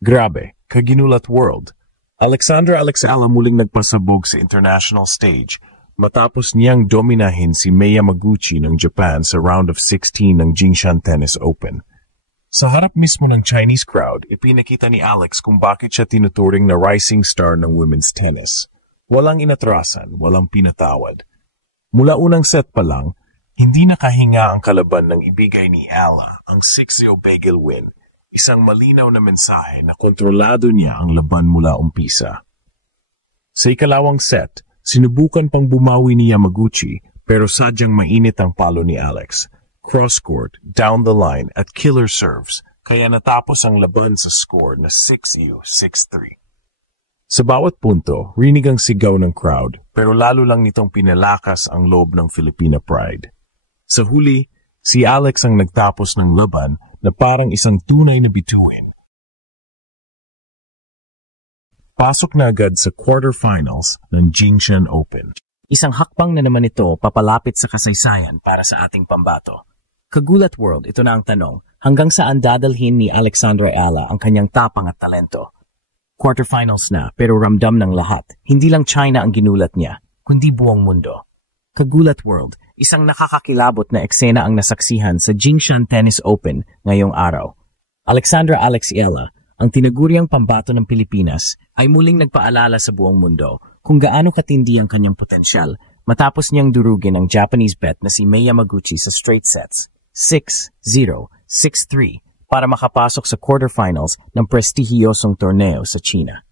Grabe, kaginulat world. Alexandra Alexala muling nagpasabog sa international stage matapos niyang dominahin si Mei Yamaguchi ng Japan sa round of 16 ng Jingshan Tennis Open. Sa harap mismo ng Chinese crowd, ipinakita ni Alex kung bakit siya tinuturing na rising star ng women's tennis. Walang inatrasan, walang pinatawad. Mula unang set pa lang, hindi nakahinga ang kalaban ng ibigay ni Ala ang 6-0 bagel win. Isang malinaw na mensahe na kontrolado niya ang laban mula umpisa. Sa ikalawang set, sinubukan pang bumawi ni Yamaguchi pero sadyang mainit ang palo ni Alex. Cross-court, down the line at killer serves kaya natapos ang laban sa score na 6-0, 6-3. Sa bawat punto, rinig ang sigaw ng crowd pero lalo lang nitong pinalakas ang loob ng Filipina pride. Sa huli, si Alex ang nagtapos ng laban na parang isang tunay na bituin. Pasok na agad sa quarterfinals ng Jingshan Open. Isang hakbang na naman ito papalapit sa kasaysayan para sa ating pambato. Kagulat world, ito na ang tanong, hanggang saan dadalhin ni Alexandra Ala ang kanyang tapang at talento? Quarterfinals na pero ramdam ng lahat, hindi lang China ang ginulat niya, kundi buong mundo. Kagulat world, isang nakakakilabot na eksena ang nasaksihan sa Jingshan Tennis Open ngayong araw. Alexandra Alexala, ang tinaguriang pambato ng Pilipinas, ay muling nagpaalala sa buong mundo kung gaano katindi ang kanyang potensyal matapos niyang durugin ang Japanese bet na si Mei Yamaguchi sa straight sets, 6-0, 6-3, para makapasok sa quarterfinals ng prestihiyosong torneo sa China.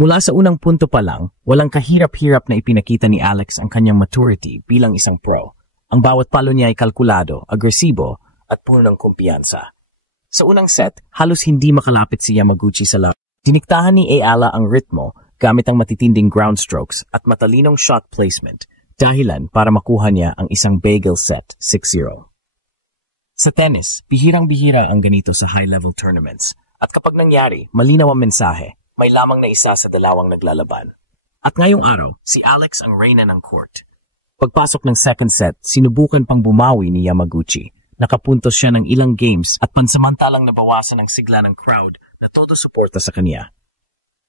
Mula sa unang punto pa lang, walang kahirap-hirap na ipinakita ni Alex ang kanyang maturity bilang isang pro. Ang bawat palo niya ay kalkulado, agresibo, at puno ng kumpiyansa. Sa unang set, halos hindi makalapit si Yamaguchi sa laban. Diniktahan ni Ala ang ritmo gamit ang matitinding ground strokes at matalinong shot placement, dahilan para makuha niya ang isang bagel set, 6-0. Sa tennis, bihirang-bihira ang ganito sa high-level tournaments. At kapag nangyari, malinaw ang mensahe. May lamang na isa sa dalawang naglalaban. At ngayong araw, si Alex ang reyna ng court. Pagpasok ng second set, sinubukan pang bumawi ni Yamaguchi. Nakapuntos siya ng ilang games at pansamantalang nabawasan ang sigla ng crowd na todo suporta sa kanya.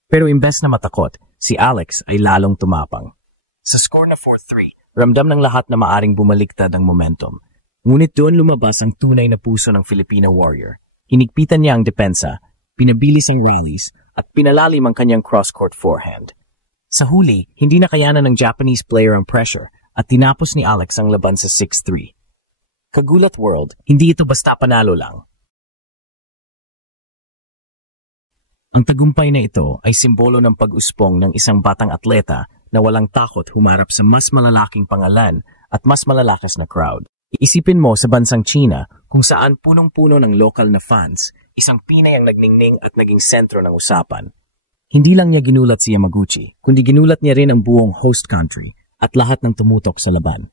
Pero imbes na matakot, si Alex ay lalong tumapang. Sa score na 4-3, ramdam ng lahat na maaring bumaliktad ang momentum. Ngunit doon lumabas ang tunay na puso ng Filipina warrior. Hinigpitan niya ang depensa, pinabilis ang rallies, at pinalalim ang kanyang cross-court forehand. Sa huli, hindi nakayanan ng Japanese player ang pressure at tinapos ni Alex ang laban sa 6-3. Kagulat world, hindi ito basta panalo lang. Ang tagumpay na ito ay simbolo ng pag-uspong ng isang batang atleta na walang takot humarap sa mas malalaking pangalan at mas malalakas na crowd. Iisipin mo sa bansang China kung saan punong-puno ng local na fans, isang Pinay ang nagningning at naging sentro ng usapan. Hindi lang niya ginulat si Yamaguchi, kundi ginulat niya rin ang buong host country at lahat ng tumutok sa laban.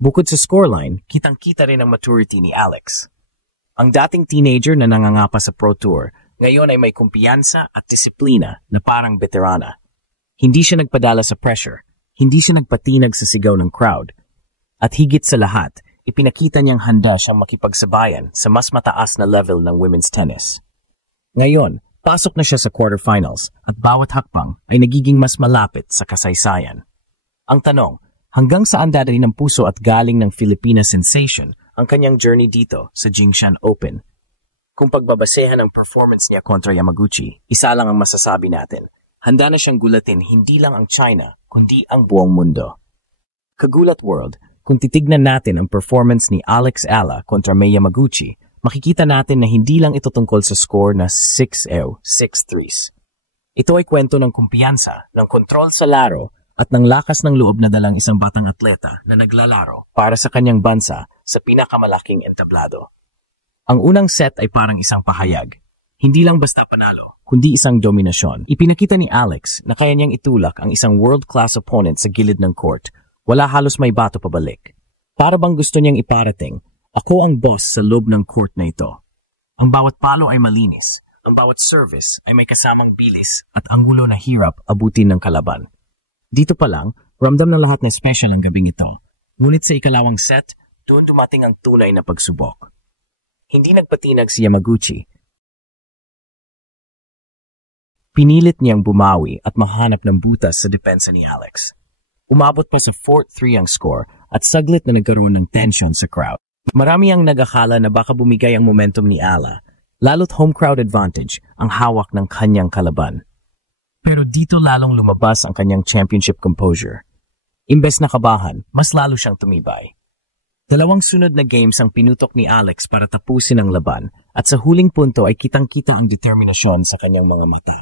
Bukod sa scoreline, kitang-kita rin ang maturity ni Alex. Ang dating teenager na nangangapa sa Pro Tour, ngayon ay may kumpiyansa at disiplina na parang veterana. Hindi siya nagpadala sa pressure, hindi siya nagpatinag sa sigaw ng crowd. At higit sa lahat, ipinakita niyang handa siyang makipagsabayan sa mas mataas na level ng women's tennis. Ngayon, pasok na siya sa quarterfinals at bawat hakbang ay nagiging mas malapit sa kasaysayan. Ang tanong, hanggang saan dadalhin ng puso at galing ng Filipina sensation ang kanyang journey dito sa Jingshan Open? Kung pagbabasehan ang performance niya kontra Yamaguchi, isa lang ang masasabi natin. Handa na siyang gulatin hindi lang ang China, kundi ang buong mundo. Kagulat world, kung titignan natin ang performance ni Alex Ala kontra Mei Yamaguchi, makikita natin na hindi lang ito tungkol sa score na 6-0, 6-3. Ito ay kwento ng kumpiyansa, ng kontrol sa laro, at ng lakas ng loob na dalang isang batang atleta na naglalaro para sa kanyang bansa sa pinakamalaking entablado. Ang unang set ay parang isang pahayag. Hindi lang basta panalo, kundi isang dominasyon. Ipinakita ni Alex na kaya niyang itulak ang isang world-class opponent sa gilid ng court. Wala halos may bato pabalik. Para bang gusto niyang iparating, ako ang boss sa loob ng court na ito. Ang bawat palo ay malinis. Ang bawat service ay may kasamang bilis at anggulo na hirap abutin ng kalaban. Dito pa lang, ramdam ng lahat na special ang gabing ito. Ngunit sa ikalawang set, doon dumating ang tunay na pagsubok. Hindi nagpatinag si Yamaguchi. Pinilit niyang bumawi at mahanap ng butas sa depensa ni Alex. Umabot pa sa 4-3 ang score at saglit na nagkaroon ng tension sa crowd. Marami ang nag-akala na baka bumigay ang momentum ni Ala, lalo't home crowd advantage ang hawak ng kanyang kalaban. Pero dito lalong lumabas ang kanyang championship composure. Imbes na kabahan, mas lalo siyang tumibay. 2 sunod na games ang pinutok ni Alex para tapusin ang laban at sa huling punto ay kitang-kita ang determinasyon sa kanyang mga mata.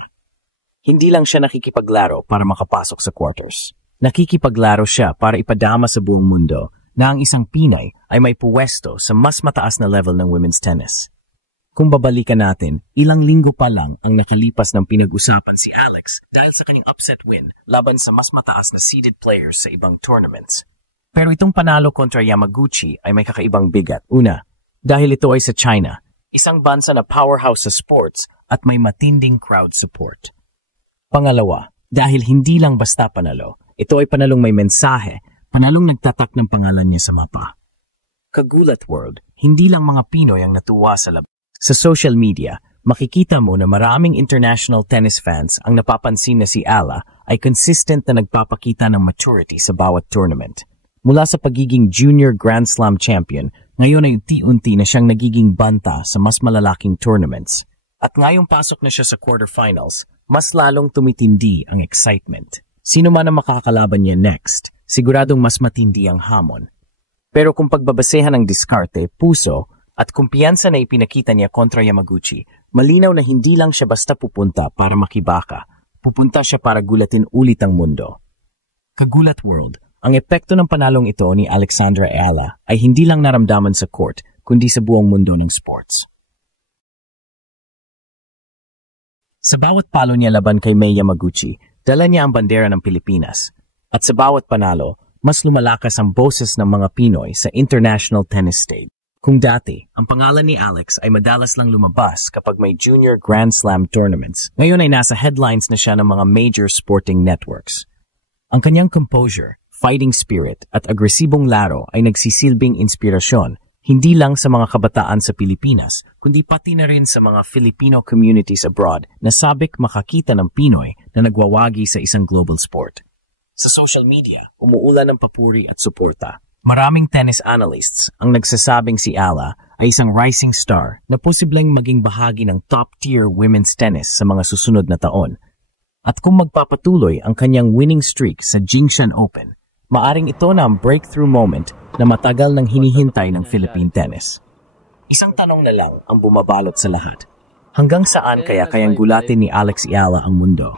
Hindi lang siya nakikipaglaro para makapasok sa quarters. Nakikipaglaro siya para ipadama sa buong mundo na ang isang Pinay ay may puwesto sa mas mataas na level ng women's tennis. Kung babalikan natin, ilang linggo pa lang ang nakalipas ng pinag-usapan si Alex dahil sa kanyang upset win laban sa mas mataas na seeded players sa ibang tournaments. Pero itong panalo kontra Yamaguchi ay may kakaibang bigat. Una, dahil ito ay sa China, isang bansa na powerhouse sa sports at may matinding crowd support. Pangalawa, dahil hindi lang basta panalo, ito ay panalong may mensahe, panalong nagtatak ng pangalan niya sa mapa. Kagulat World, hindi lang mga Pinoy ang natuwa sa laban. Sa social media, makikita mo na maraming international tennis fans ang napapansin na si Ala ay consistent na nagpapakita ng maturity sa bawat tournament. Mula sa pagiging junior Grand Slam champion, ngayon ay unti-unti na siyang nagiging banta sa mas malalaking tournaments. At ngayong pasok na siya sa quarterfinals, mas lalong tumitindi ang excitement. Sino man ang makakalaban niya next, siguradong mas matindi ang hamon. Pero kung pagbabasehan ng diskarte, puso, at kumpiyansa na ipinakita niya kontra Yamaguchi, malinaw na hindi lang siya basta pupunta para makibaka, pupunta siya para gulatin ulit ang mundo. Kagulat World, ang epekto ng panalong ito ni Alexandra Ala ay hindi lang naramdaman sa court, kundi sa buong mundo ng sports. Sa bawat palo niya laban kay Mei Yamaguchi, dala niya ang bandera ng Pilipinas. At sa bawat panalo, mas lumalakas ang boses ng mga Pinoy sa international tennis stage. Kung dati, ang pangalan ni Alex ay madalas lang lumabas kapag may junior Grand Slam tournaments, ngayon ay nasa headlines na siya ng mga major sporting networks. Ang kanyang composure, fighting spirit at agresibong laro ay nagsisilbing inspirasyon, hindi lang sa mga kabataan sa Pilipinas, kundi pati na rin sa mga Filipino communities abroad na sabik makakita ng Pinoy na nagwawagi sa isang global sport. Sa social media, umuulan ng papuri at suporta. Maraming tennis analysts ang nagsasabing si Ala ay isang rising star na posibleng maging bahagi ng top-tier women's tennis sa mga susunod na taon. At kung magpapatuloy ang kanyang winning streak sa Jingshan Open, maaring ito na ang breakthrough moment na matagal nang hinihintay ng Philippine tennis. Isang tanong na lang ang bumabalot sa lahat. Hanggang saan kaya kayang gulatin ni Alex Ala ang mundo?